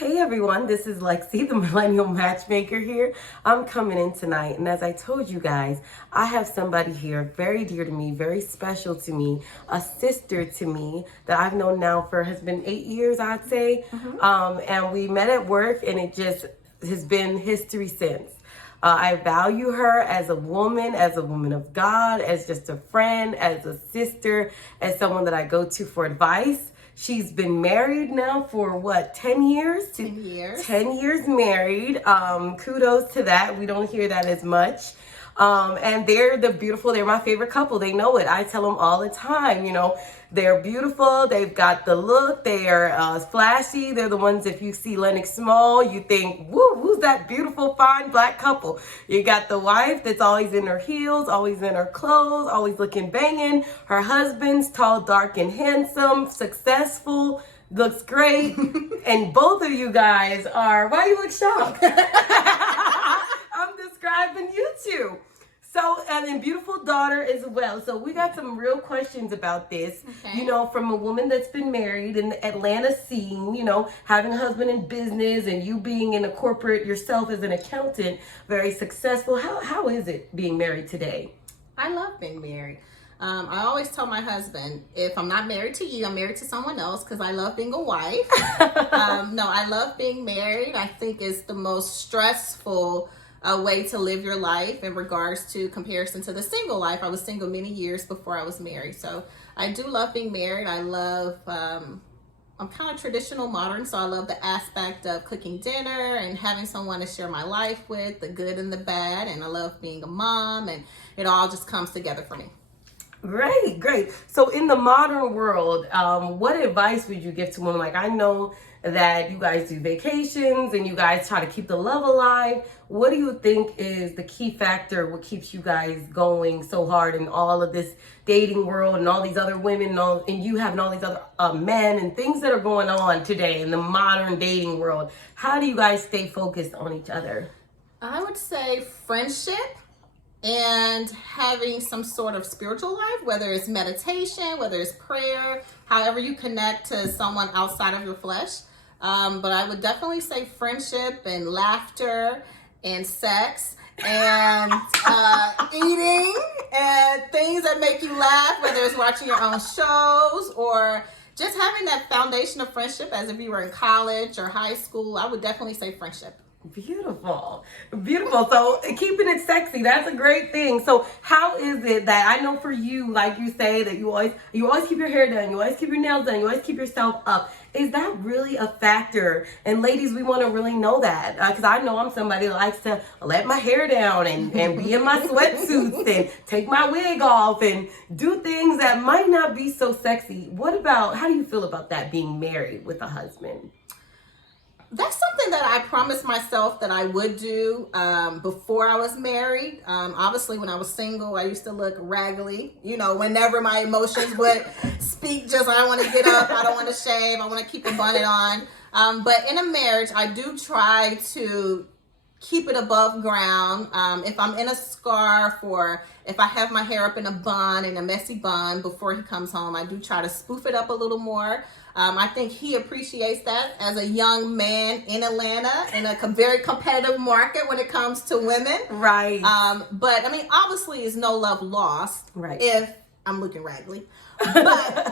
Hey everyone, this is Lexi, the Millennial Matchmaker here. I'm coming in tonight, and as I told you guys, I have somebody here very dear to me, very special to me, a sister to me that I've known now for has been 8 years, I'd say. And we met at work, and it just has been history since. I value her as a woman of God, as just a friend, as a sister, as someone that I go to for advice. She's been married now for what, 10 years? 10 years. 10 years married. Kudos to that. We don't hear that as much. And they're my favorite couple. They know it. I tell them all the time, they're beautiful. They've got the look. They are flashy. They're the ones, if you see Lennox Small, you think, woo, who's that beautiful, fine black couple? You got the wife that's always in her heels, always in her clothes, always looking banging. Her husband's tall, dark, and handsome, successful, looks great. And both of you guys why you look shocked? I'm describing you two. So, and then beautiful daughter as well. So we got some real questions about this, Okay. From a woman that's been married in the Atlanta scene, having a husband in business and you being in a corporate yourself as an accountant, very successful. How is it being married today? I love being married. I always tell my husband, if I'm not married to you, I'm married to someone else because I love being a wife. No, I love being married. I think it's the most stressful way to live your life in regards to comparison to the single life. I was single many years before I was married. So I do love being married. I love, I'm kind of traditional modern. So I love the aspect of cooking dinner and having someone to share my life with, the good and the bad. And I love being a mom, and it all just comes together for me. Great. So in the modern world, what advice would you give to women? Like, I know that you guys do vacations and you guys try to keep the love alive. What do you think is the key factor, what keeps you guys going so hard in all of this dating world and all these other women and you having all these other men and things that are going on today in the modern dating world? How do you guys stay focused on each other? I would say friendship and having some sort of spiritual life, whether it's meditation, whether it's prayer, however you connect to someone outside of your flesh. But I would definitely say friendship and laughter and sex and eating and things that make you laugh, whether it's watching your own shows or just having that foundation of friendship as if you were in college or high school. I would definitely say friendship. Beautiful. So keeping it sexy, that's a great thing. So how is it that, I know for you, like you say, that you always keep your hair done, you always keep your nails done, you always keep yourself up. Is that really a factor? And ladies, we want to really know that, because I know I'm somebody that likes to let my hair down and be in my sweatsuits and take my wig off and do things that might not be so sexy. How do you feel about that, being married with a husband? That's something that I promised myself that I would do before I was married. Obviously, when I was single, I used to look raggedy. Whenever my emotions would speak, just I don't want to get up, I don't want to shave, I want to keep a bonnet on. But in a marriage, I do try to keep it above ground. If I'm in a scarf or if I have my hair up in a bun, in a messy bun before he comes home, I do try to spoof it up a little more. I think he appreciates that as a young man in Atlanta in a very competitive market when it comes to women. Right. But obviously it's no love lost if I'm looking raggedy. But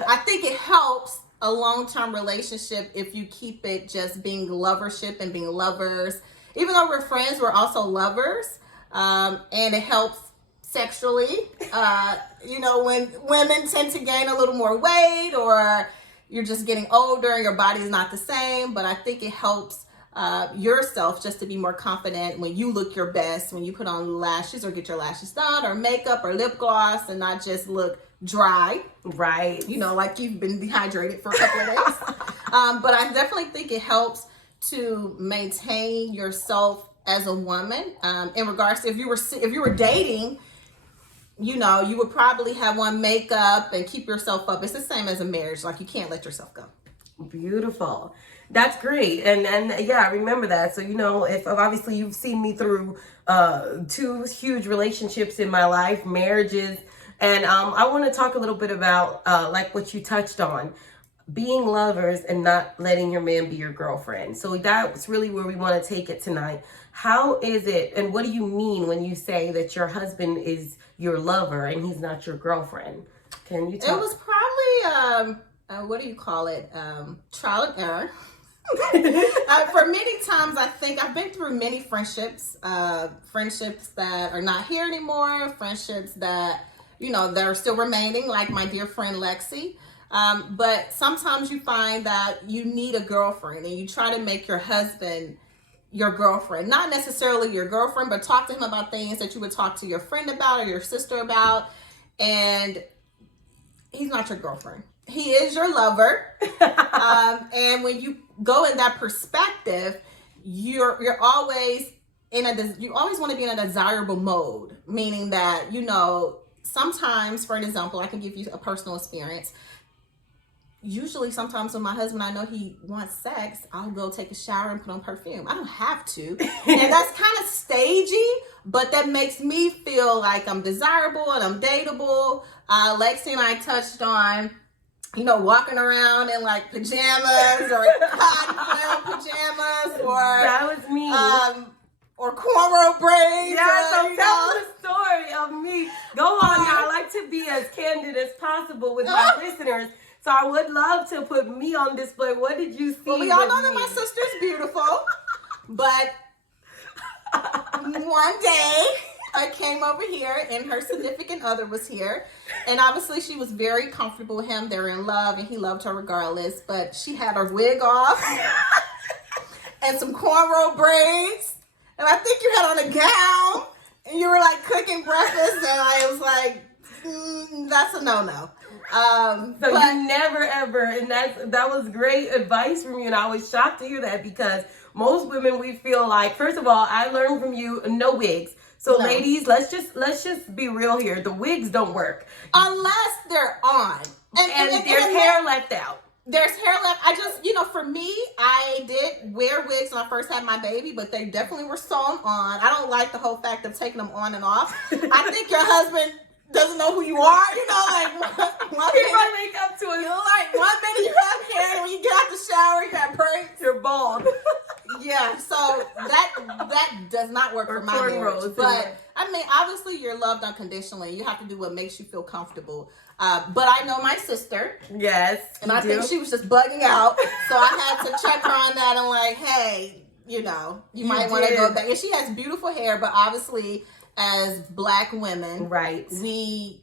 I think it helps a long-term relationship if you keep it just being lovership and being lovers. Even though we're friends, we're also lovers. And it helps sexually. When women tend to gain a little more weight or you're just getting older and your body's not the same. But I think it helps yourself just to be more confident when you look your best, when you put on lashes or get your lashes done or makeup or lip gloss and not just look dry. Right. Like you've been dehydrated for a couple of days. But I definitely think it helps to maintain yourself as a woman. In regards to if you were dating, you would probably have on makeup and keep yourself up. It's the same as a marriage. Like, you can't let yourself go. Beautiful. That's great. And yeah, I remember that. So, if obviously you've seen me through 2 huge relationships in my life, marriages. And I want to talk a little bit about like what you touched on. being lovers and not letting your man be your girlfriend. So that's really where we want to take it tonight. How is it, and what do you mean when you say that your husband is your lover and he's not your girlfriend? Can you talk? It was probably, what do you call it? Trial and error. For many times, I think I've been through many friendships, friendships that are not here anymore, friendships that, that are still remaining, like my dear friend Lexi. But sometimes you find that you need a girlfriend and you try to make your husband your girlfriend. Not necessarily your girlfriend, but talk to him about things that you would talk to your friend about or your sister about. And he's not your girlfriend. He is your lover. And when you go in that perspective, you're always you always want to be in a desirable mode, meaning that, sometimes, for an example, I can give you a personal experience. Usually, sometimes when my husband, I know he wants sex, I'll go take a shower and put on perfume. I don't have to. And that's kind of stagey, but that makes me feel like I'm desirable and I'm dateable. Lexi and I touched on, walking around in like pajamas or cotton flannel pajamas or that was me. Or cornrow braids. Yeah, so tell the story of me. Go on now. I like to be as candid as possible with my listeners. So I would love to put me on display. What did you see? Well, we all know that my sister's beautiful. But one day I came over here and her significant other was here. And obviously she was very comfortable with him. They were in love and he loved her regardless. But she had her wig off and some cornrow braids. And I think you had on a gown and you were like cooking breakfast. And I was like, that's a no-no. So you never ever, and that was great advice from you, and I was shocked to hear that because most women, we feel like, first of all, I learned from you, no wigs. So no. Ladies, let's just be real here. The wigs don't work unless they're on, and there's hair left out. There's hair left. I just, for me, I did wear wigs when I first had my baby, but they definitely were sewn on. I don't like the whole fact of taking them on and off. I think your husband doesn't know who you are, like one minute, make up to it. Like 1 minute you have hair, and when you get out the shower, you got braids. You're bald. Yeah, so that does not work for my marriage. But I mean, obviously, you're loved unconditionally. You have to do what makes you feel comfortable. But I know my sister. Yes, and I think she was just bugging out, so I had to check her on that. And like, hey, you might want to go back. And she has beautiful hair, but obviously, as Black women, right, we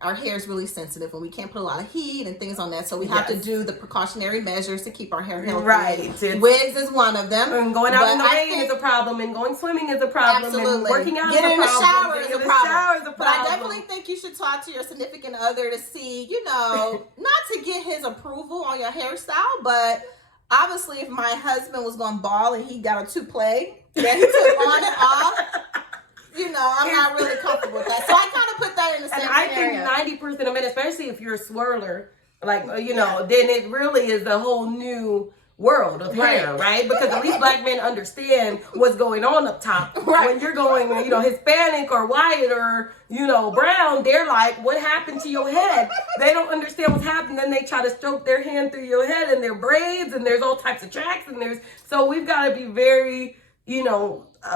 our hair is really sensitive and we can't put a lot of heat and things on that, so we have to do the precautionary measures to keep our hair healthy. Right, wigs is one of them. And going out in the rain is a problem, and going swimming is a problem. Absolutely, and working out getting in the shower is a problem. But I definitely think you should talk to your significant other to see, not to get his approval on your hairstyle, but obviously if my husband was going bald and he got a toupee that he took on and off, I'm not really comfortable with that. So I kind of put that in the same area. And I think 90% of men, especially if you're a swirler, then it really is a whole new world of hair, right? Because at least Black men understand what's going on up top. Right. When you're going, Hispanic or white or, brown, they're like, what happened to your head? They don't understand what's happened. Then they try to stroke their hand through your head and their braids, and there's all types of tracks, so we've got to be very,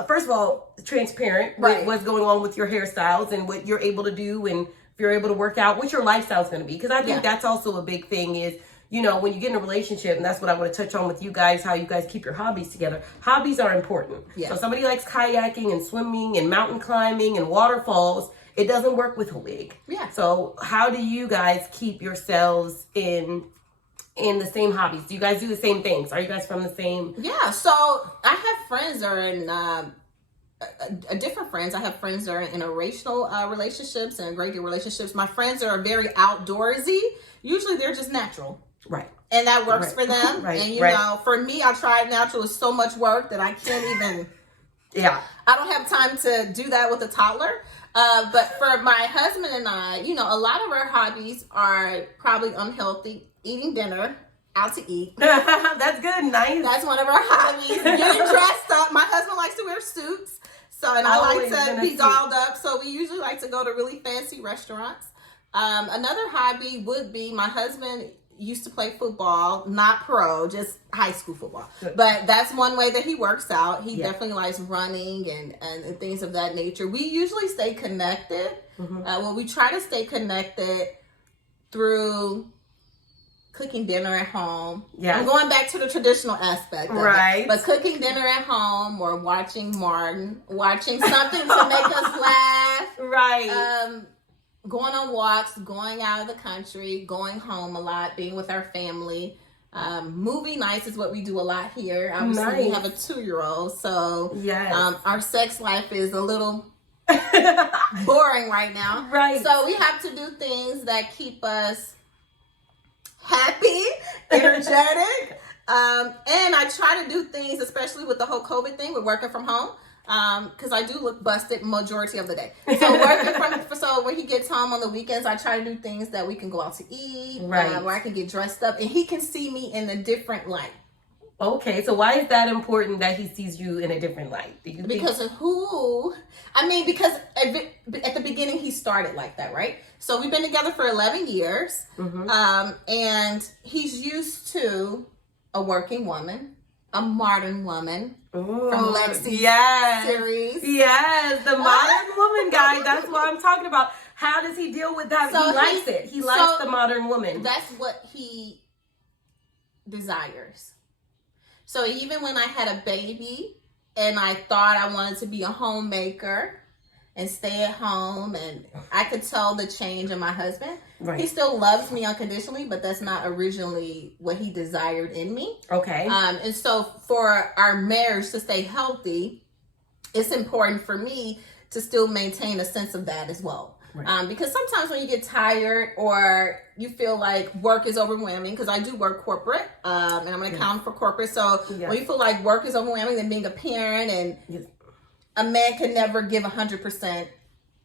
first of all, transparent with what's going on with your hairstyles and what you're able to do, and if you're able to work out, what your lifestyle's going to be. Because I think that's also a big thing is, when you get in a relationship, and that's what I want to touch on with you guys, how you guys keep your hobbies together. Hobbies are important. Yeah. So somebody likes kayaking and swimming and mountain climbing and waterfalls. It doesn't work with a wig. Yeah. So how do you guys keep yourselves in the same hobbies? Do you guys do the same things? Are you guys from the same? Yeah, so I have friends that are in different friends. I have friends that are in interracial relationships and great deal relationships. My friends that are very outdoorsy. Usually they're just natural. Right. And that works for them. Right. And for me, I tried natural. It's so much work that I can't even I don't have time to do that with a toddler. But for my husband and I, a lot of our hobbies are probably unhealthy. Eating dinner, out to eat. That's good. Nice. That's one of our hobbies. Getting dressed up. My husband likes to wear suits. So, and I like to be dolled up. So we usually like to go to really fancy restaurants. Another hobby would be my husband used to play football, not pro, just high school football. Good. But that's one way that he works out. He Yeah. definitely likes running and things of that nature. We usually stay connected. Well, we try to stay connected through cooking dinner at home. Yeah. I'm going back to the traditional aspect of Right. it. But cooking dinner at home or watching Martin, watching something to make us laugh. Right. Going on walks, going out of the country, going home a lot, being with our family. Movie nights is what we do a lot here. Obviously, we Nice. have a 2-year-old, so Yes. our sex life is a little boring right now. Right. So we have to do things that keep us happy, energetic. And I try to do things, especially with the whole COVID thing, with working from home. Because I do look busted majority of the day. So when he gets home on the weekends, I try to do things that we can go out to eat, Right. where I can get dressed up, and he can see me in a different light. Okay, so why is that important that he sees you in a different light? Do you think? Because of because at the beginning he started like that, right? So we've been together for 11 years, and he's used to a working woman, a modern woman. Ooh, From Lexi's yes. series. Yes, the modern woman guy. That's what I'm talking about. How does he deal with that? So he likes it. He likes the modern woman. That's what he desires. So even when I had a baby and I thought I wanted to be a homemaker and stay at home, and I could tell the change in my husband. Right. He still loves me unconditionally, but that's not originally what he desired in me. Okay. And so for our marriage to stay healthy, it's important for me to still maintain a sense of that as well. Right. Because sometimes when you get tired or you feel like work is overwhelming, because I do work corporate, and I'm an accountant for corporate. So when you feel like work is overwhelming, then being a parent and a man can never give 100%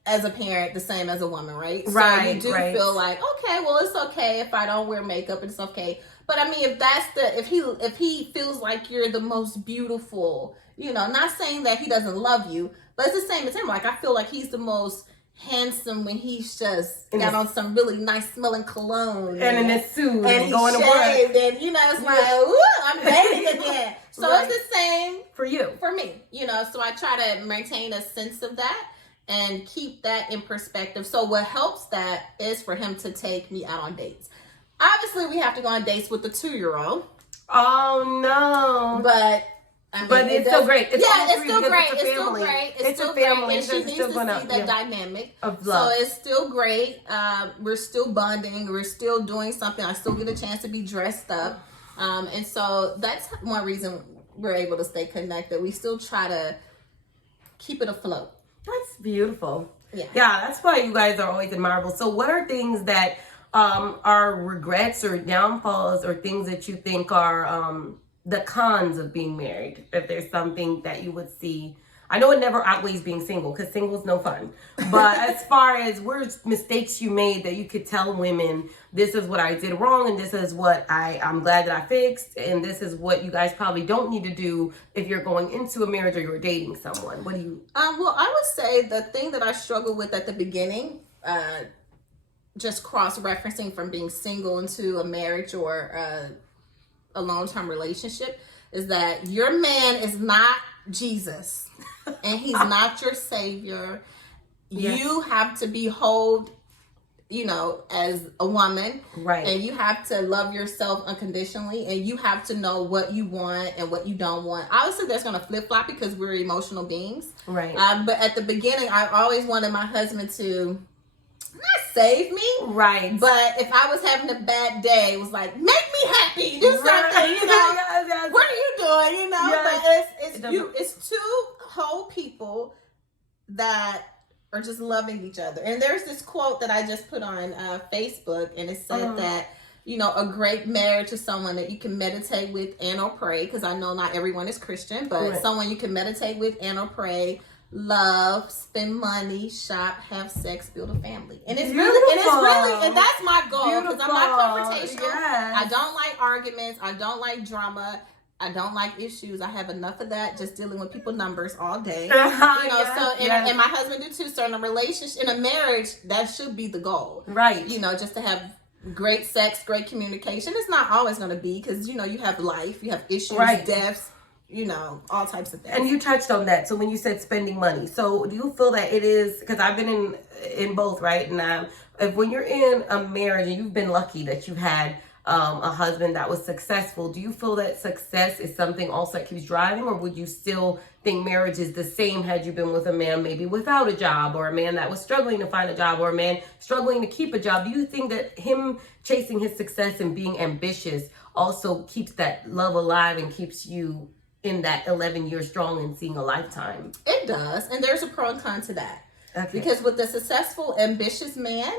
as a parent the same as a woman, right? Right. So you do feel like, okay, well, it's okay if I don't wear makeup, it's okay. But I mean, if he feels like you're the most beautiful, not saying that he doesn't love you, but it's the same as him. Like, I feel like he's the most handsome when he's just got on some really nice smelling cologne and in his suit and he's going to shaved, work. and it's like, ooh, I'm dating again. So Right. it's the same For you. for me, so I try to maintain a sense of that and keep that in perspective. So what helps that is for him to take me out on dates. Obviously, we have to go on dates with the 2-year-old. Oh no! But it's still great. It's still great. It's still great. It's a family. And she needs to see that dynamic of love. So it's still great. We're still bonding. We're still doing something. I still get a chance to be dressed up. And so that's one reason we're able to stay connected. We still try to keep it afloat. That's beautiful. Yeah. Yeah, that's why you guys are always admirable. So what are things that are regrets or downfalls or things that you think are the cons of being married? If there's something that you would see. I know it never outweighs being single, because single is no fun. But as far as where's mistakes you made that you could tell women, this is what I did wrong, and this is what I'm glad that I fixed, and this is what you guys probably don't need to do if you're going into a marriage or you're dating someone. What do you? Well, I would say the thing that I struggled with at the beginning, just cross-referencing from being single into a marriage or a long-term relationship, is that your man is not Jesus. And he's not your savior. Yes. You have to behold, as a woman. Right. And you have to love yourself unconditionally. And you have to know what you want and what you don't want. Obviously, there's going to flip-flop because we're emotional beings. Right. But at the beginning, I always wanted my husband to not save me. Right. But if I was having a bad day, it was like, make me happy. Do something, Yes. What are you doing, Yes. But it's two whole people that are just loving each other. And there's this quote that I just put on Facebook, and it said that, a great marriage is someone that you can meditate with and or pray, because I know not everyone is Christian, but someone you can meditate with and or pray, love, spend money, shop, have sex, build a family. And it's really, and that's my goal, because I'm not confrontational. Yes. I don't like arguments. I don't like drama. I don't like issues. I have enough of that, just dealing with people numbers all day. And my husband do too. So in a relationship, in a marriage, that should be the goal. Right. Just to have great sex, great communication. It's not always going to be, because you have life, you have issues, Right. deaths, all types of things. And you touched on that. So when you said spending money, so do you feel that it is, because I've been in both, right? And if when you're in a marriage and you've been lucky that you've had a husband that was successful, do you feel that success is something also that keeps driving, or would you still think marriage is the same had you been with a man maybe without a job, or a man that was struggling to find a job, or a man struggling to keep a job? Do you think that him chasing his success and being ambitious also keeps that love alive and keeps you in that 11 years strong and seeing a lifetime? It does, and there's a pro and con to that. Okay. Because with the successful, ambitious man,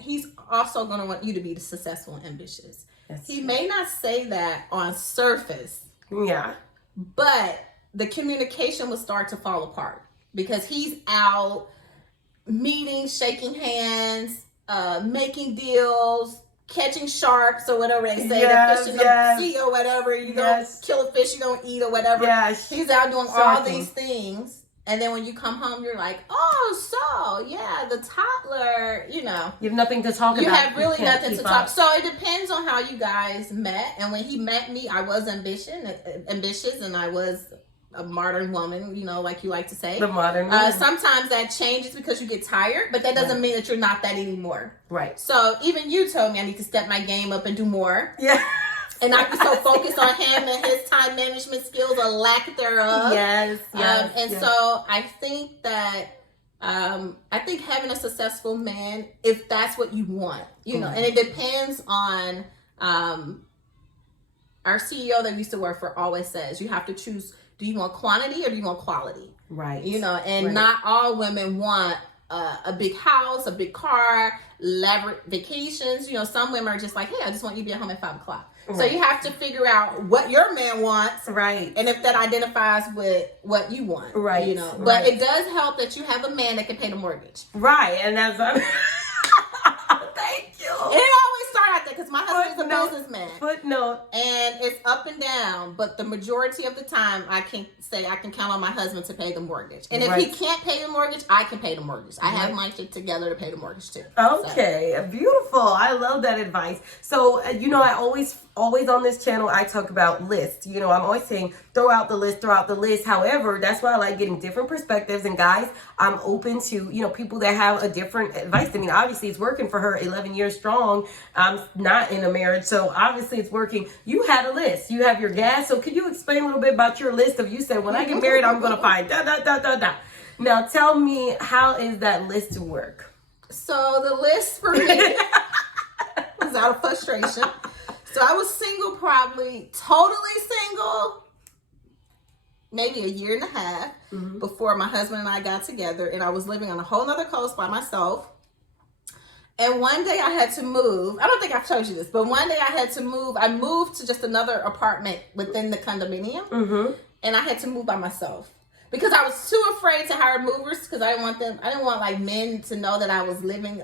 he's also going to want you to be the successful and ambitious. He may not say that on surface. Yeah. But the communication will start to fall apart, because he's out meetings, shaking hands, making deals, catching sharks or whatever they say. Yes, The fish in yes. the sea or whatever. You Yes. don't kill a fish you don't eat or whatever. Yes. He's out doing all Shocking. these things. And then when you come home, you're like, oh, so, yeah, the toddler, You have nothing to talk about. You have really can't nothing to keep talk. up. So it depends on how you guys met. And when he met me, I was ambitious, and I was a modern woman, like you like to say. The modern. Sometimes that changes because you get tired, but that doesn't mean that you're not that anymore. Right. So even you told me I need to step my game up and do more. Yeah. And not be so focused on him and his time management skills or lack thereof. Yes. So I think that I think having a successful man, if that's what you want, and it depends on our CEO that we used to work for always says you have to choose. Do you want quantity or do you want quality? Right. And right. not all women want a big house, a big car, elaborate vacations. Some women are just like, hey, I just want you to be at home at 5 o'clock. Right. So you have to figure out what your man wants. Right. And if that identifies with what you want. Right. But it does help that you have a man that can pay the mortgage. Right. And that's thank you. It always start out there, because my husband's a businessman. Footnote. And it's up and down, but the majority of the time I can say I can count on my husband to pay the mortgage. And if he can't pay the mortgage, I can pay the mortgage. I have my shit together to pay the mortgage too. Okay, so. Beautiful. I love that advice. So, I always on this channel, I talk about lists. I'm always saying, throw out the list. However, that's why I like getting different perspectives. And guys, I'm open to, people that have a different advice. I mean, obviously it's working for her 11 years strong. I'm not in a marriage, so obviously it's working. You had a list. You have your gas. So could you explain a little bit about your list of, you said, when I get married, I'm going to find da, da, da, da, da. Now tell me, how is that list to work? So the list for me was out of frustration. So I was single, probably totally single, maybe a year and a half before my husband and I got together, and I was living on a whole nother coast by myself. And one day I had to move. I don't think I've told you this, but one day I had to move. I moved to just another apartment within the condominium, and I had to move by myself because I was too afraid to hire movers, because I didn't want like men to know that I was living.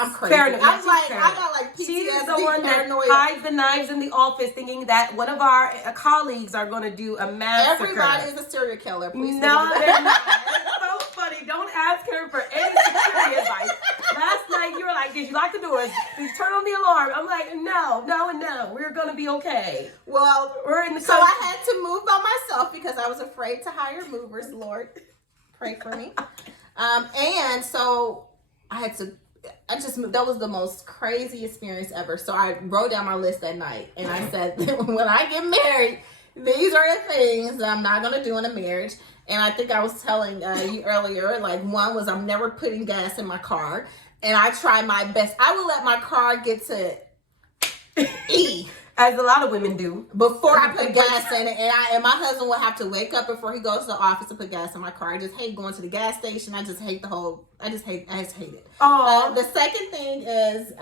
I'm crazy. I got like PTSD, she's the one paranoia. that hides the knives in the office, thinking that one of our colleagues are going to do a massacre. Everybody is a serial killer. Please no, they're not. It's so funny. Don't ask her for any security advice. Last night you were like, "Did you lock the doors? Did you turn on the alarm?" I'm like, "No. We're going to be okay." Well, we're in the so I had to move by myself because I was afraid to hire movers. Lord, pray for me. And so I just moved. That was the most crazy experience ever. So I wrote down my list that night, and I said, when I get married, these are the things that I'm not going to do in a marriage. And I think I was telling you earlier, like, one was I'm never putting gas in my car. And I try my best. I will let my car get to E. As a lot of women do. Before I put gas in it. And my husband will have to wake up before he goes to the office to put gas in my car. I just hate going to the gas station. I just hate I just hate it. The second thing is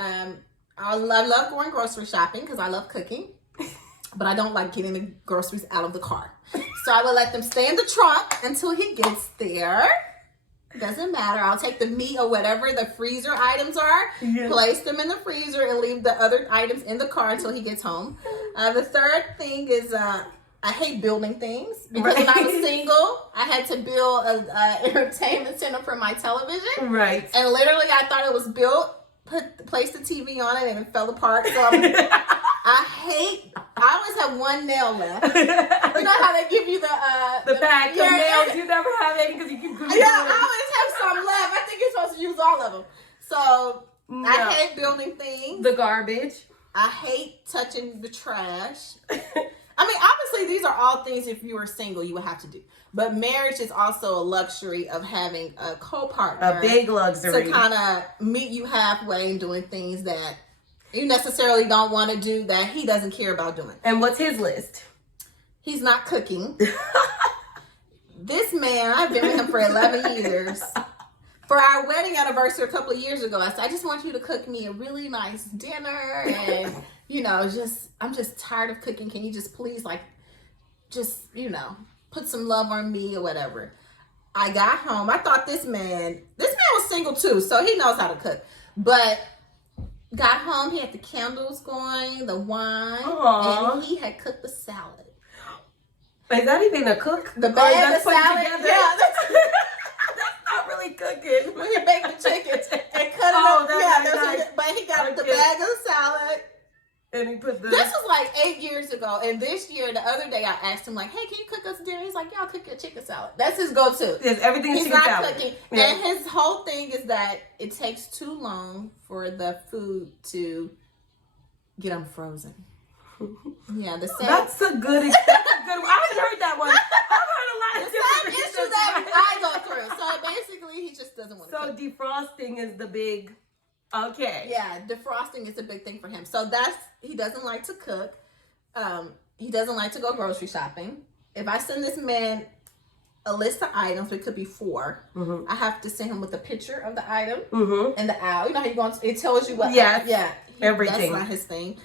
I love going grocery shopping because I love cooking. But I don't like getting the groceries out of the car. So I will let them stay in the trunk until he gets there. Doesn't matter. I'll take the meat or whatever the freezer items are, place them in the freezer, and leave the other items in the car until he gets home. The third thing is I hate building things because when I was single, I had to build an entertainment center for my television. Right. And literally, I thought it was built placed the TV on it and it fell apart. So I always have one nail left. You know how they give you the pack of nails? You never have any because you can glue. Yeah, I always have some left. I think you're supposed to use all of them. So No. I hate building things. The garbage. I hate touching the trash. I mean, obviously, these are all things if you were single, you would have to do. But marriage is also a luxury of having a co-partner. A big luxury. To kind of meet you halfway and doing things that you necessarily don't want to do that he doesn't care about doing. And what's his list? He's not cooking. This man, I've been with him for 11 years. For our wedding anniversary a couple of years ago, I said, I just want you to cook me a really nice dinner. And, you know, I'm just tired of cooking. Can you just please, put some love on me or whatever. I got home. I thought this man was single too, so he knows how to cook. But got home, he had the candles going, the wine, and he had cooked the salad. Is that even a cook? The bag of salad? Yeah, that's not really cooking. When he baked the chicken and cut it up. But he got the bag of salad. And he put This was like 8 years ago. And this year, the other day, I asked him, like, hey, can you cook us dinner? He's like, yeah, I'll cook you a chicken salad. That's his go-to. Yes, everything's chicken salad. He's not cooking. Yeah. And his whole thing is that it takes too long for the food to get unfrozen. Yeah, the same. That's a good one. I haven't heard that one. I've heard a lot of the different same issue that I go through. So basically, he just doesn't want to cook. So defrosting is the big... Okay. Yeah, defrosting is a big thing for him. So he doesn't like to cook. He doesn't like to go grocery shopping. If I send this man a list of items, it could be 4. I have to send him with a picture of the item and the aisle. You know how you go on, it tells you what. Yeah. Everything. That's not his thing.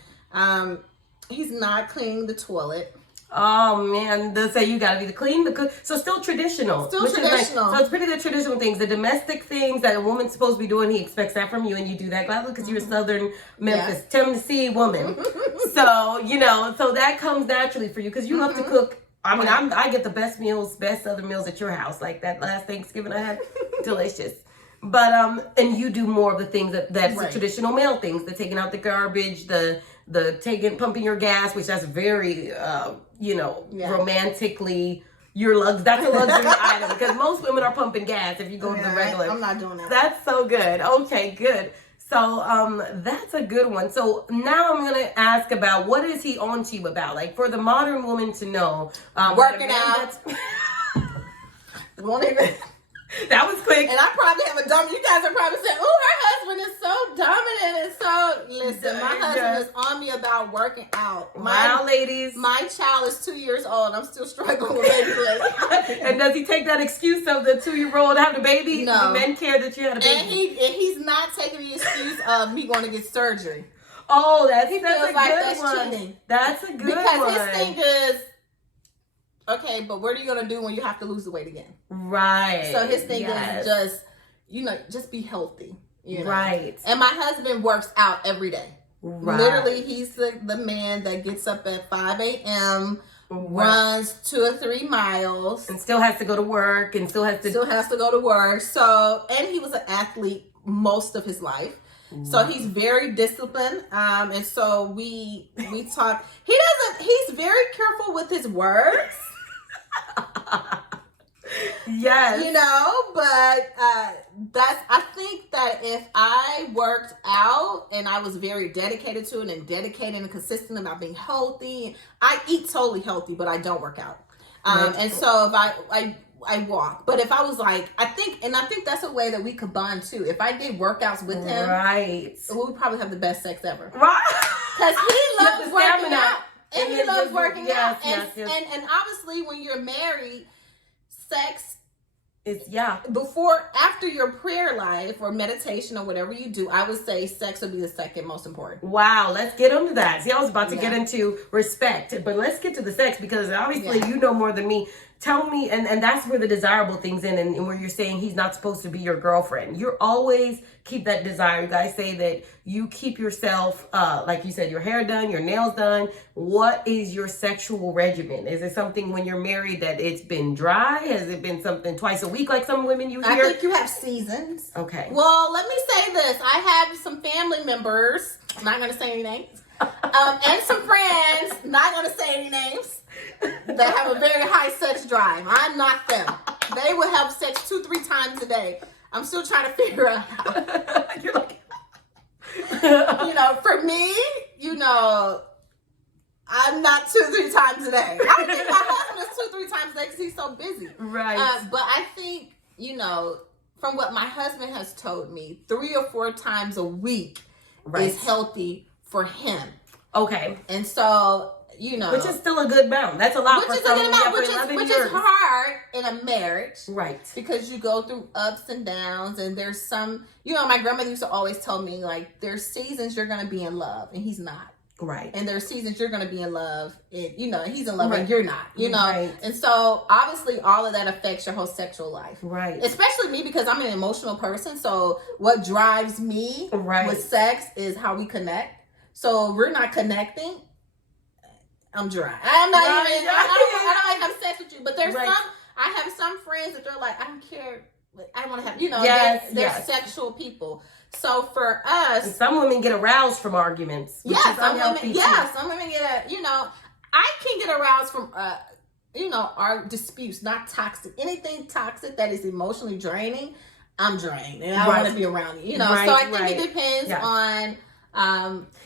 He's not cleaning the toilet. Oh man, they'll say you gotta be the clean, the cook. So still traditional. Still traditional. So it's pretty the traditional things, the domestic things that a woman's supposed to be doing. He expects that from you, and you do that gladly because you're a Southern Memphis, Tennessee woman. So so that comes naturally for you because you love to cook. I mean, I get the best Southern meals at your house. Like that last Thanksgiving I had, delicious. But and you do more of the things that's the traditional male things, the taking out the garbage, the pumping your gas, which that's very romantically that's a luxury item because most women are pumping gas if you go to the regular. I'm not doing that. That's so good. Okay, good. So that's a good one. So now I'm gonna ask about what is he on to you about? Like for the modern woman to know, working out. Won't even. That was quick. And I probably have a dumb. You guys are probably saying, "Oh, her husband is so dominant and so." Listen, my husband is on me about working out. Wow, ladies. My child is 2 years old. I'm still struggling with baby legs. And does he take that excuse of the 2-year-old having a baby? No. Do men care that you had a baby? And he's not taking the excuse of me going to get surgery. Oh, that's a like good that's one. cheating. That's a good one. Because his thing is, okay, but what are you going to do when you have to lose the weight again? Right. So his thing is just be healthy. Right. And my husband works out every day. Right. Literally, he's the man that gets up at 5 a.m., runs 2 or 3 miles. And still has to go to work and still has to go to work. So, and he was an athlete most of his life. So he's very disciplined. And so we talk. He's very careful with his words. Yes. But I think that if I worked out and I was very dedicated to it and dedicated and consistent about being healthy, I eat totally healthy, but I don't work out. And so if I walk, but if I was like, I think that's a way that we could bond too. If I did workouts with him, right, we would probably have the best sex ever. Right. Because he loves working out. And And he loves just- working yes, out. yes, And, yes. and obviously when you're married, sex It's after your prayer life or meditation or whatever you do, I would say sex would be the second most important. Wow, let's get into that. See, I was about to get into respect, but let's get to the sex because obviously you know more than me. Tell me, and that's where the desirable things in, and where you're saying he's not supposed to be your girlfriend. You're always keep that desire. You guys say that you keep yourself, like you said, your hair done, your nails done. What is your sexual regimen? Is it something when you're married that it's been dry? Has it been something twice a week like some women you I hear? think you have seasons. Okay. Well, let me say this. I have some family members, I'm not going to say any names, and some friends, not going to say any names, that have a very high sex drive. I'm not them. They will have sex 2-3 times a day. I'm still trying to figure out how. You're like, You know, for me, you know, I'm not 2-3 times a day. I don't think my husband is 2-3 times a day because he's so busy. right. But I think, you know, from what my husband has told me, 3 or 4 times a week is healthy for him. Okay. And so, you know, Which is still a good amount. That's a lot which for is a someone good amount, for 11 which years. is hard in a marriage. Right. Because you go through ups and downs, and there's some, you know, my grandmother used to always tell me, like, there's seasons you're going to be in love, and he's not. Right. And there's seasons you're going to be in love, and, you know, he's in love, Right. and you're not, you know. Right. And so, obviously, all of that affects your whole sexual life. Right. Especially me, because I'm an emotional person, so what drives me Right. with sex is how we connect. So, if we're not connecting, I'm dry. I'm not Right. even, I don't even have sex with you. But there's Right. I have some friends that they're like, I don't care. I want to have, you know, Yes, they're yes. sexual people. So for And us, some women get aroused from arguments. Which yes, is unhealthy some women get you know, I can get aroused from, you know, our disputes, not toxic. Anything toxic that is emotionally draining, I'm drained. And I don't want to be around you, you know. Right, so I think right. it depends Yeah. on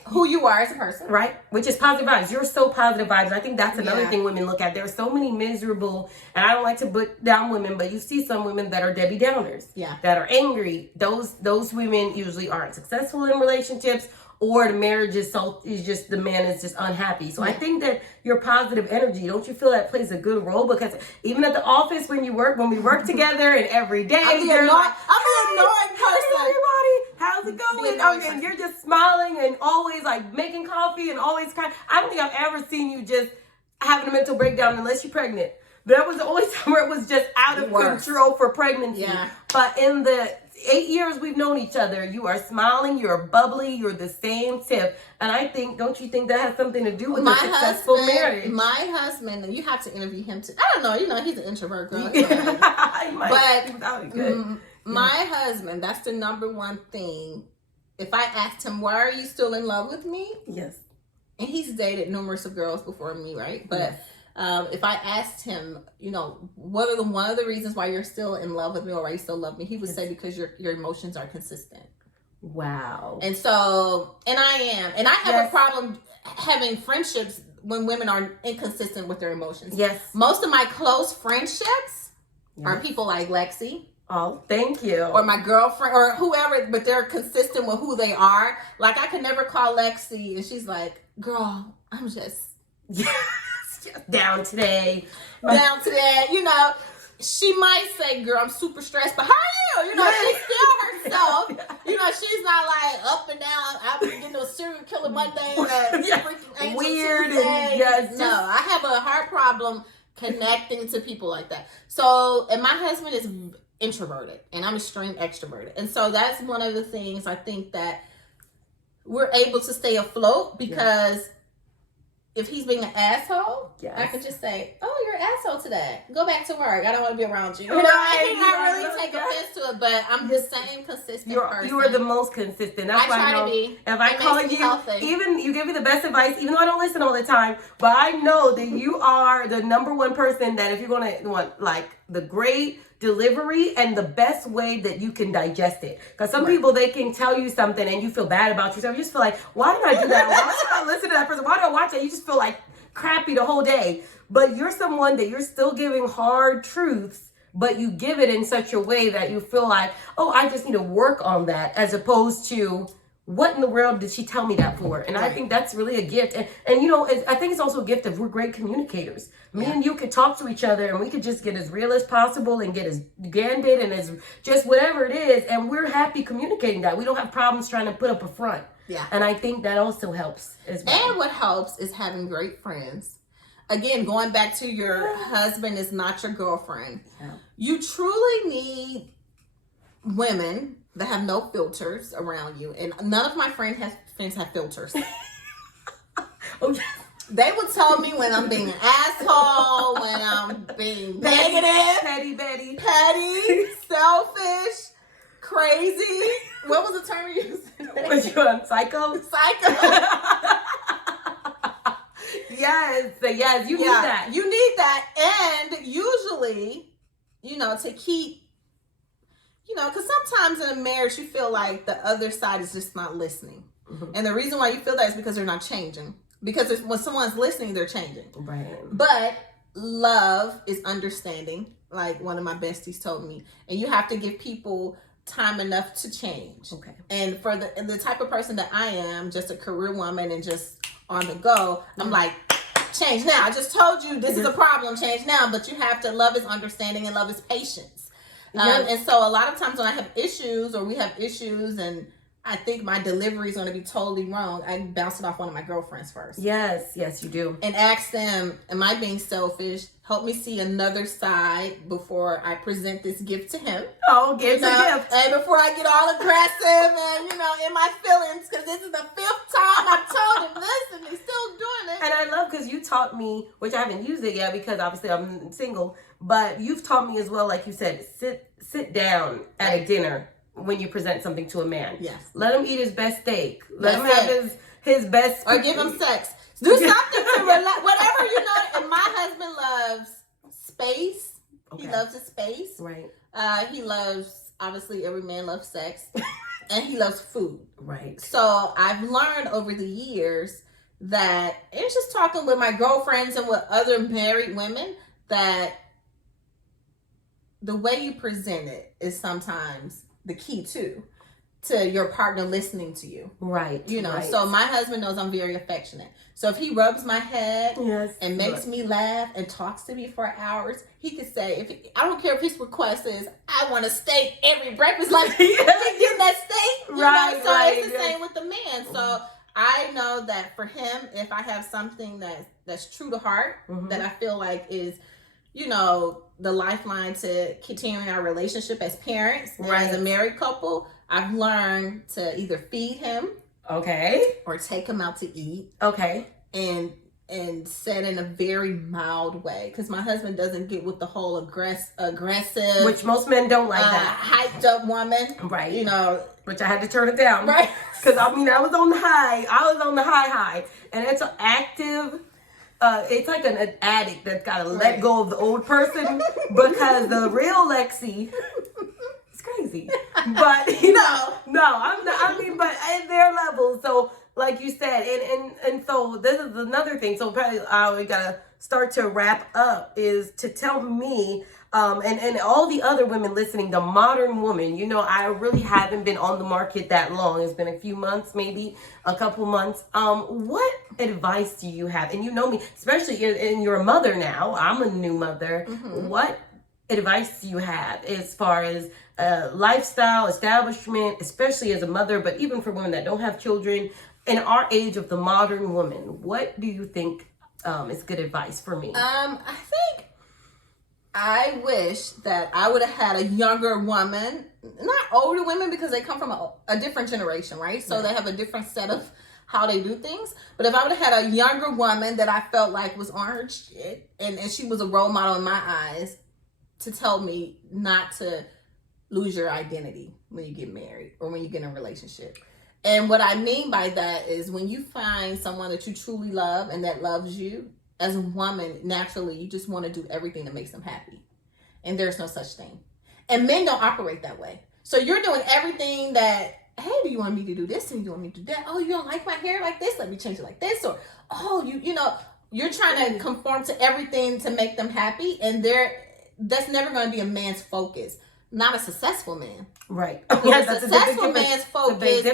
who you are as a person. Right? Which is positive vibes. You're so positive vibes. And I think that's another Yeah. thing women look at. There's so many miserable, and I don't like to put down women, but you see some women that are Debbie Downers. Yeah. That are angry. Those women usually aren't successful in relationships, or the marriage is just the man is just unhappy. So I think that your positive energy, don't you feel that plays a good role? Because even at the office when we work together and every day, I'm the you're annoying, like, I'm the annoying "Hey, person. everybody, how's it going?" annoying And person. you're just smiling and always like making coffee and always crying. I don't think I've ever seen you just having a mental breakdown unless you're pregnant. That was the only time where it was just out of Worse. control for pregnancy. Yeah. But in the 8 years we've known each other, you are smiling, you're bubbly, you're the same tip. And I think, don't you think that has something to do with a successful marriage? My husband, you have to interview him too. I don't know, you know, he's an introvert girl. I might. But That would be good. My husband, that's the number one thing. If I asked him, why are you still in love with me? Yes. And he's dated numerous of girls before me, right? But if I asked him, you know, what are one of the reasons why you're still in love with me or why you still love me, he would say because your emotions are consistent. Wow. And so, and I am. And I have a problem having friendships when women are inconsistent with their emotions. Yes. Most of my close friendships are people like Lexi. Oh, thank you. Or my girlfriend or whoever, but they're consistent with who they are. Like I could never call Lexi and she's like, girl, I'm just down today. down today. You know, she might say, girl, I'm super stressed, but how are you? You know, she's still herself. You know, she's not like up and down. I'm getting a serial killer Monday and a freaking angel Weird Tuesday. and No, I have a hard problem connecting to people like that. So, and my husband is introverted and I'm extreme extroverted. And so that's one of the things I think that we're able to stay afloat because if he's being an asshole, I can just say, oh, you're an asshole today. Go back to work. I don't want to be around you. You know, I cannot really take offense to it, but I'm the same consistent person. You are the most consistent. That's why I I try know to be. if I call you, even you give me the best advice, even though I don't listen all the time, but I know that you are the number one person that if you're going to want like the great delivery and the best way that you can digest it. Because some people, they can tell you something and you feel bad about yourself. You just feel like, why did I do that? Why should I listen to that person? Why do I watch that? You just feel like crappy the whole day. But you're someone that you're still giving hard truths, but you give it in such a way that you feel like, oh, I just need to work on that, as opposed to, what in the world did she tell me that for? And I think that's really a gift. And you know, I think it's also a gift of we're great communicators. Me and you could talk to each other and we could just get as real as possible and get as candid and as just whatever it is. And we're happy communicating that. We don't have problems trying to put up a front. Yeah. And I think that also helps as well. And what helps is having great friends. Again, going back to your husband is not your girlfriend. Yeah. You truly need women that have no filters around you. And none of my friends have filters. Oh, yes. They will tell me when I'm being an asshole, when I'm being negative, Petty Betty. petty, selfish, crazy. What was the term you used? Was you on psycho? Psycho. Yes, you need that. You need that. And usually, to keep, because sometimes in a marriage you feel like the other side is just not listening. Mm-hmm. And the reason why you feel that is because they're not changing. Because when someone's listening, they're changing. Right. But love is understanding, like one of my besties told me. And you have to give people time enough to change. Okay. And for the type of person that I am, just a career woman and just on the go, I'm like, change now. I just told you this is a problem. Change now. But you have to, love is understanding and love is patience. And so a lot of times when I have issues or we have issues and I think my delivery is going to be totally wrong, I bounce it off one of my girlfriends first. Yes, you do. And ask them, am I being selfish? Help me see another side before I present this gift to him. Oh, give a gift. And before I get all aggressive and, in my feelings, because this is the 5th time I've told him this and he's still doing it. And I love because you taught me, which I haven't used it yet because obviously I'm single, but you've taught me as well, like you said, sit down at a dinner when you present something to a man. Yes. Let him eat his best steak. Let him have his best. Or give him sex. Do something to relax. Whatever, And my husband loves space. Okay. He loves his space. Right. He loves, obviously every man loves sex. And he loves food. Right. So I've learned over the years that it's just talking with my girlfriends and with other married women that the way you present it is sometimes the key to your partner listening to you. Right. Right. So my husband knows I'm very affectionate. So if he rubs my head and makes me laugh and talks to me for hours, he could say, I don't care if his request is, I want a steak every breakfast. Like, he's getting that steak. Right. So it's the same with the man. So I know that for him, if I have something that's true to heart, that I feel like is, the lifeline to continuing our relationship as parents, as a married couple, I've learned to either feed him, or take him out to eat, and said in a very mild way, because my husband doesn't get with the whole aggressive, which most men don't like that hyped up woman, right? Which I had to turn it down, right? Because I was on the high. I was on the high, and it's an active. It's like an addict that's got to let go of the old person because the real Lexi is crazy. But no, I'm not. But at their level. So, like you said, and so this is another thing. So probably we gotta start to wrap up is to tell me. And all the other women listening, the modern woman, I really haven't been on the market that long. It's been a few months, maybe a couple months. What advice do you have? And you know me, especially in you're a mother now. I'm a new mother. Mm-hmm. What advice do you have as far as lifestyle, establishment, especially as a mother, but even for women that don't have children, in our age of the modern woman, what do you think is good advice for me? I wish that I would have had a younger woman, not older women because they come from a different generation, right? So they have a different set of how they do things. But if I would have had a younger woman that I felt like was on her shit and she was a role model in my eyes to tell me not to lose your identity when you get married or when you get in a relationship. And what I mean by that is when you find someone that you truly love and that loves you, as a woman, naturally, you just want to do everything that makes them happy. And there's no such thing. And men don't operate that way. So you're doing everything that, hey, do you want me to do this? And you want me to do that? Oh, you don't like my hair like this? Let me change it like this. Or, oh, you're trying to conform to everything to make them happy. And that's never going to be a man's focus. Not a successful man. Right. Yes, a successful man's focus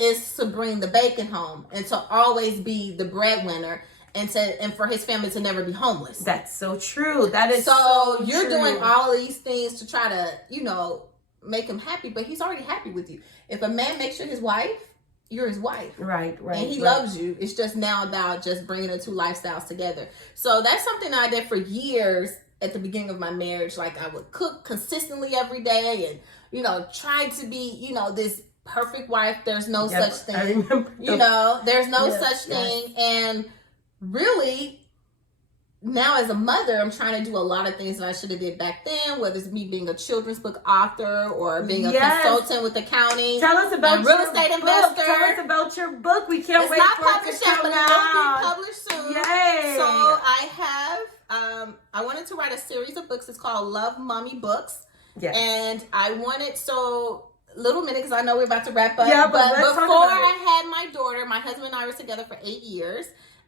is to bring the bacon home and to always be the breadwinner. And for his family to never be homeless. That's so true. That is so you're doing all these things to try to, make him happy, but he's already happy with you. If a man makes you his wife, you're his wife. Right. And he loves you. It's just now about just bringing the two lifestyles together. So that's something I did for years at the beginning of my marriage. Like I would cook consistently every day and, try to be, this perfect wife. There's no such thing. I remember. There's no such thing. And really now as a mother, I'm trying to do a lot of things that I should have did back then, whether it's me being a children's book author or being a consultant with accounting. Tell us about real estate investor. Tell us about your book. We can't wait not for it published to yet, come but out. it will be published soon. Yay! So I have, I wanted to write a series of books. It's called Love Mommy Books. Yes. And I wanted, little minute, because I know we're about to wrap up. Yeah, but before I had my daughter, my husband and I were together for 8 years.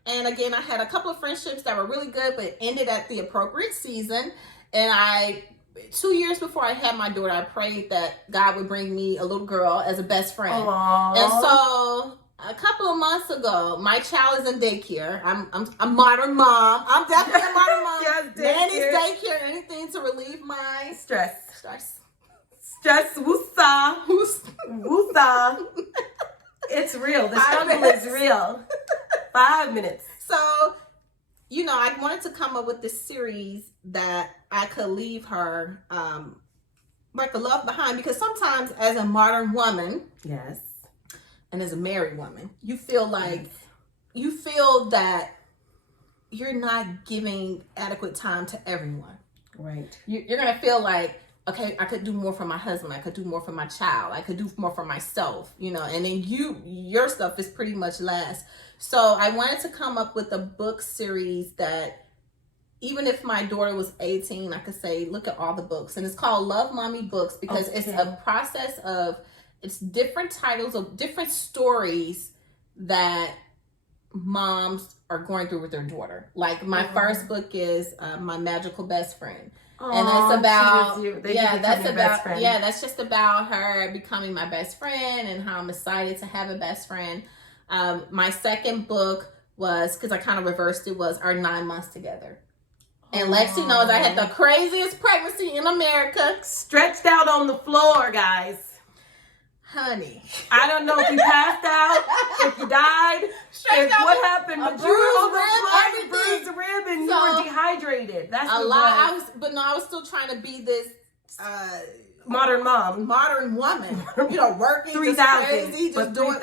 And again, I had a couple of friendships that were really good, but ended at the appropriate season. And 2 years before I had my daughter, I prayed that God would bring me a little girl as a best friend. Aww. And so a couple of months ago, my child is in daycare. I'm a modern mom. I'm definitely a modern mom. Yes, Nanny's daycare, anything to relieve my stress. Woosah. Woosah. It's real. The struggle is real. 5 minutes. So, I wanted to come up with this series that I could leave her like a love behind, because sometimes as a modern woman, yes, and as a married woman, you feel like you feel that you're not giving adequate time to everyone. Right. You're gonna feel like, okay, I could do more for my husband. I could do more for my child. I could do more for myself, and then your stuff is pretty much last. So I wanted to come up with a book series that even if my daughter was 18, I could say, look at all the books. And it's called Love Mommy Books because it's a process of, it's different titles of different stories that moms are going through with their daughter. Like my first book is My Magical Best Friend. And that's about, that's just about her becoming my best friend and how I'm excited to have a best friend. My second book was, because I kind of reversed it, was our 9 months together. And Lexi knows I had the craziest pregnancy in America. Stretched out on the floor, guys. Honey. I don't know if you passed out, if you died, what happened, but you were on the floor, bruised rib, and you were dehydrated. That's a lot. I was still trying to be this modern mom, modern woman. Working 3,000, just doing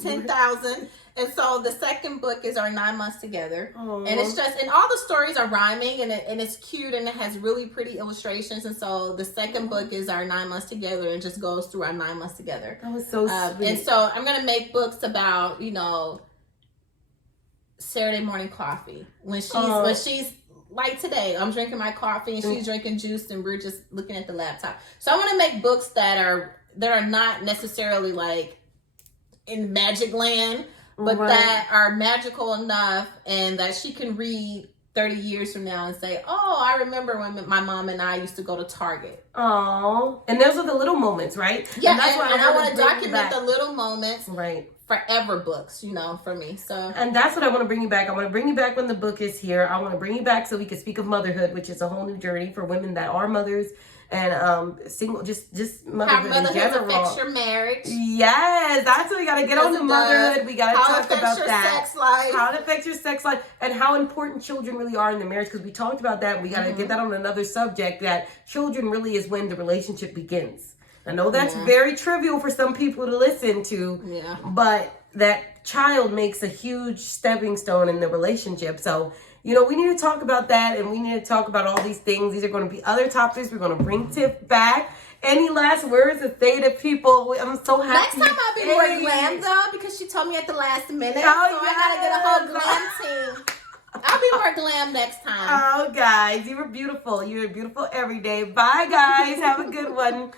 10,000. And so the second book is our 9 months together. Aww. And it's just, and all the stories are rhyming and it's cute and it has really pretty illustrations. And so the second book is our 9 months together and just goes through our 9 months together. That was so sweet. And so I'm going to make books about, Saturday morning coffee. When she's like today, I'm drinking my coffee and she's drinking juice and we're just looking at the laptop. So I want to make books that are not necessarily like in magic land, but that are magical enough and that she can read 30 years from now and say, oh, I remember when my mom and I used to go to Target. Oh, and those are the little moments, right? Yeah, and I want to document the little moments. Right. Forever books, for me. So, and that's what I want to bring you back. I want to bring you back when the book is here. I want to bring you back so we can speak of motherhood, which is a whole new journey for women that are mothers and single, just motherhood in general. How affects your marriage. Yes, that's what we got to get on to motherhood. We got to talk about that. Sex life. How it affects your sex life and how important children really are in the marriage, because we talked about that. We got to get that on another subject, that children really is when the relationship begins. I know that's very trivial for some people to listen to, but that child makes a huge stepping stone in the relationship. So, we need to talk about that, and we need to talk about all these things. These are going to be other topics. We're going to bring Tiff back. Any last words to say to people? I'm so happy. Next time I'll be more glam, though, because she told me at the last minute. I got to get a whole glam team. I'll be more glam next time. Oh, guys, you were beautiful. You were beautiful every day. Bye, guys. Have a good one.